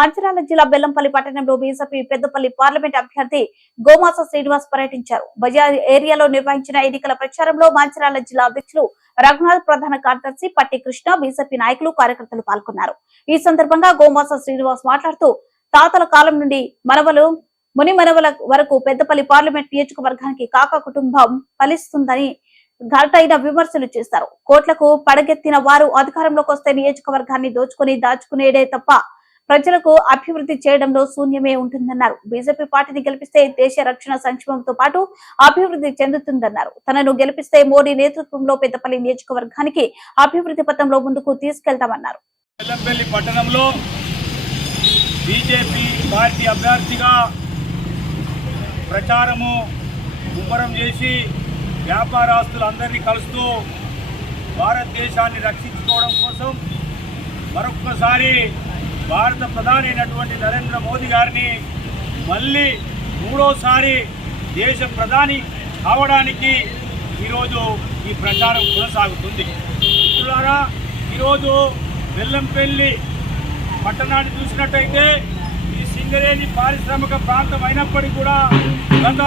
మంచిర్యాల జిల్లా బెల్లంపల్లి పట్టణంలో BJP Peddapalli parliament అభ్యర్థి గోమాస శ్రీనివాస్ పర్యటించారు. బజార్ ఏరియాలో నిర్వహించిన ఎన్నికల ప్రచారంలో మంచిర్యాల జిల్లా అధ్యక్షులు రఘునాథ్, ప్రధాన కార్యదర్శి పట్టి కృష్ణ, బీజేపీ నాయకులు, కార్యకర్తలు పాల్గొన్నారు. ఈ సందర్భంగా గోమాస శ్రీనివాస్ మాట్లాడుతూ తాతల కాలం నుండి మనవలు ముని మనవల వరకు పెద్దపల్లి పార్లమెంట్ నియోజకవర్గానికి కాకా కుటుంబం ఫలిస్తుందని ఘాటైన విమర్శలు చేశారు. కోట్లకు పడగెత్తిన వారు అధికారంలోకి వస్తే నియోజకవర్గాన్ని దోచుకుని దాచుకునేదే తప్ప ప్రజలకు అభివృద్ధి చేయడంలో శూన్యమే ఉంటుందన్నారు. బీజేపీ పార్టీని గెలిపిస్తే దేశ రక్షణ సంక్షేమంతో పాటు అభివృద్ధి చెందుతుందన్నారు. తనను గెలిపిస్తే మోడీ నేతృత్వంలో పెద్దపల్లి నియోజకవర్గానికి అభివృద్ధి పథంలో ముందుకు తీసుకెళ్తామన్నారు. బెల్లంపల్లి పట్టణంలో బీజేపీ పార్టీ అభ్యర్థిగా ప్రచారము ముమ్మరం చేసి వ్యాపారస్తులందరినీ కలుస్తూ భారతదేశాన్ని రక్షించుకోవడం కోసం మరొక్కసారి భారత ప్రధాని అయినటువంటి నరేంద్ర మోదీ గారిని మళ్ళీ మూడోసారి దేశ ప్రధాని కావడానికి ఈరోజు ఈ ప్రచారం కొనసాగుతుంది. మిత్రులారా, ఈరోజు బెల్లంపల్లి పట్టణాన్ని చూసినట్టయితే ఈ సింగరేణి పారిశ్రామిక ప్రాంతం అయినప్పటికీ కూడా గత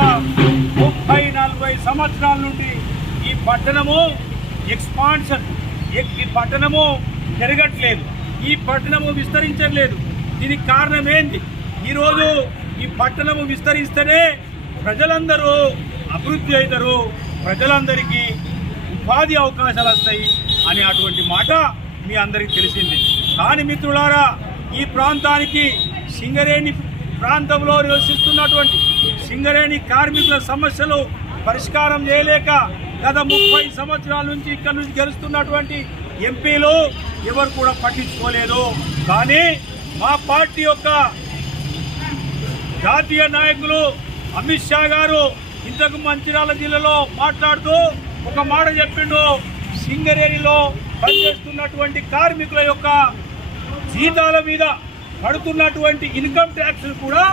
30-40 సంవత్సరాల నుండి ఈ పట్టణము ఎక్స్పాన్షన్, ఈ పట్టణము పెరగట్లేదు, ఈ పట్టణము విస్తరించట్లేదు. దీనికి కారణం ఏంటి? ఈరోజు ఈ పట్టణము విస్తరిస్తేనే ప్రజలందరూ అభివృద్ధి అవుతారు, ప్రజలందరికీ ఉపాధి అవకాశాలు వస్తాయి అని అటువంటి మాట మీ అందరికీ తెలిసింది. కానీ మిత్రులారా, ఈ ప్రాంతానికి సింగరేణి ప్రాంతంలో నివసిస్తున్నటువంటి సింగరేణి కార్మికుల సమస్యలు పరిష్కారం చేయలేక గత 30 సంవత్సరాల నుంచి ఇక్కడ నుంచి గెలుస్తున్నటువంటి ఎంపీలు ఎవరు కూడా పట్టించుకోలేదు. కానీ మా పార్టీ యొక్క జాతీయ నాయకులు అమిత్ షా గారు ఇంతకు మంచిర్యాల జిల్లాలో మాట్లాడుతూ ఒక మాట చెప్పిండు. సింగరేణిలో పనిచేస్తున్నటువంటి కార్మికుల యొక్క జీతాల మీద పడుతున్నటువంటి ఇన్కమ్ ట్యాక్స్ కూడా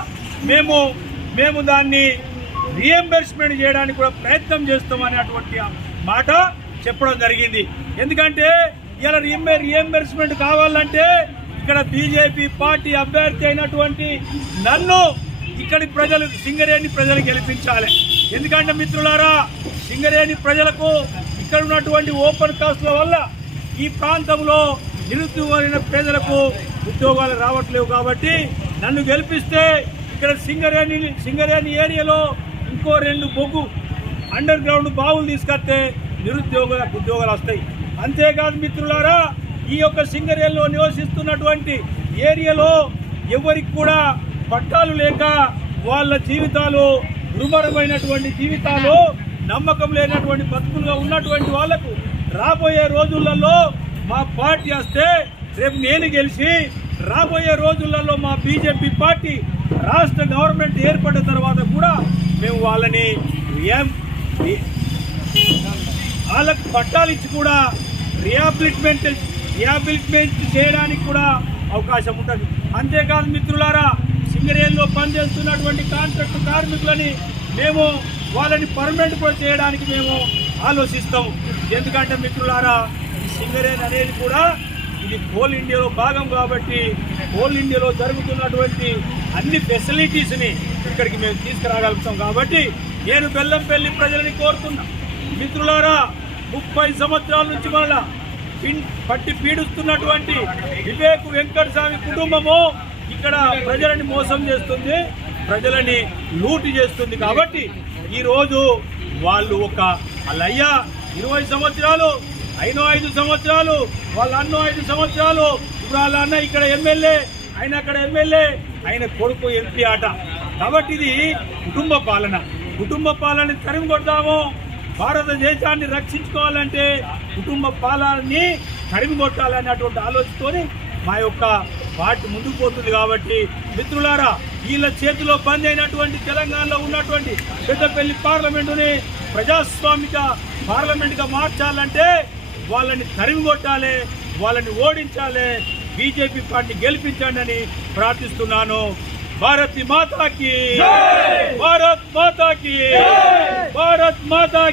మేము దాన్ని రీఎంబర్స్మెంట్ చేయడానికి కూడా ప్రయత్నం చేస్తామనేటువంటి మాట చెప్పడం జరిగింది. ఎందుకంటే ఇలా రీఎంబర్స్మెంట్ కావాలంటే ఇక్కడ బీజేపీ పార్టీ అభ్యర్థి అయినటువంటి నన్ను ఇక్కడి ప్రజలు, సింగరేణి ప్రజలు గెలిపించాలి. ఎందుకంటే మిత్రులారా, సింగరేణి ప్రజలకు ఇక్కడ ఉన్నటువంటి ఓపెన్ కాస్ట్ల వల్ల ఈ ప్రాంతంలో నిరుద్యోగమైన ప్రజలకు ఉద్యోగాలు రావట్లేవు. కాబట్టి నన్ను గెలిపిస్తే ఇక్కడ సింగరేణి ఏరియాలో ఇంకో 2 బొగ్గు అండర్ గ్రౌండ్ బావులు తీసుకొస్తే ఉద్యోగాలు వస్తాయి. అంతేకాదు మిత్రులారా, ఈ యొక్క సింగరేణిలో నివసిస్తున్నటువంటి ఏరియాలో ఎవరికి కూడా పట్టాలు లేక వాళ్ళ జీవితాలు దుర్భరమైనటువంటి జీవితాలు, నమ్మకం లేనటువంటి బతుకులుగా ఉన్నటువంటి వాళ్లకు రాబోయే రోజులలో మా పార్టీ వస్తే, రేపు నేను గెలిచి రాబోయే రోజులలో మా బీజేపీ పార్టీ రాష్ట్ర గవర్నమెంట్ ఏర్పడిన తర్వాత కూడా మేము వాళ్ళని వాళ్ళకు పట్టాలు ఇచ్చి కూడా రిహాబిలిటేట్ చేయడానికి కూడా అవకాశం ఉంటుంది. అంతేకాదు మిత్రులారా, సింగరేణిలో పనిచేస్తున్నటువంటి కాంట్రాక్ట్ కార్మికులని మేము వాళ్ళని పర్మనెంట్ కూడా చేయడానికి మేము ఆలోచిస్తాము. ఎందుకంటే మిత్రులారా, సింగరేణి అనేది కూడా ఇది కోల్ ఇండియాలో భాగం కాబట్టి కోల్ ఇండియాలో జరుగుతున్నటువంటి అన్ని ఫెసిలిటీస్ని ఇక్కడికి మేము తీసుకురాగలుగుతాం. కాబట్టి నేను బెల్లంపల్లి ప్రజలని కోరుతున్నా, మిత్రులారా, 30 సంవత్సరాల నుంచి మళ్ళా పట్టి పీడిస్తున్నటువంటి వివేక్ వెంకటస్వామి కుటుంబము ఇక్కడ ప్రజలని మోసం చేస్తుంది, ప్రజలని లూటు చేస్తుంది. కాబట్టి ఈరోజు వాళ్ళు వాళ్ళ 20 సంవత్సరాలు, ఆయన 5 సంవత్సరాలు, వాళ్ళ అన్న 5 సంవత్సరాలు, ఇప్పుడు వాళ్ళ అన్న ఇక్కడ ఎమ్మెల్యే, ఆయన అక్కడ ఎమ్మెల్యే, ఆయన కొడుకు ఎంపీ ఆట. కాబట్టి ఇది కుటుంబ పాలన తరిమి కొడతాము. భారతదేశాన్ని రక్షించుకోవాలంటే కుటుంబ పాలనని తరిమి కొట్టాలనేటువంటి ఆలోచనతోని మా యొక్క పార్టీ ముందుకు పోతుంది. కాబట్టి మిత్రులారా, వీళ్ళ చేతిలో బంద్ అయినటువంటి తెలంగాణలో ఉన్నటువంటి పెద్దపల్లి పార్లమెంటుని ప్రజాస్వామిక పార్లమెంట్గా మార్చాలంటే వాళ్ళని తరిమి కొట్టాలి, వాళ్ళని ఓడించాలి, బీజేపీ పార్టీ గెలిపించండి అని ప్రార్థిస్తున్నాను. భారత్ మాతాకి, భారత్ మాతాకి, భారత్ మాతా.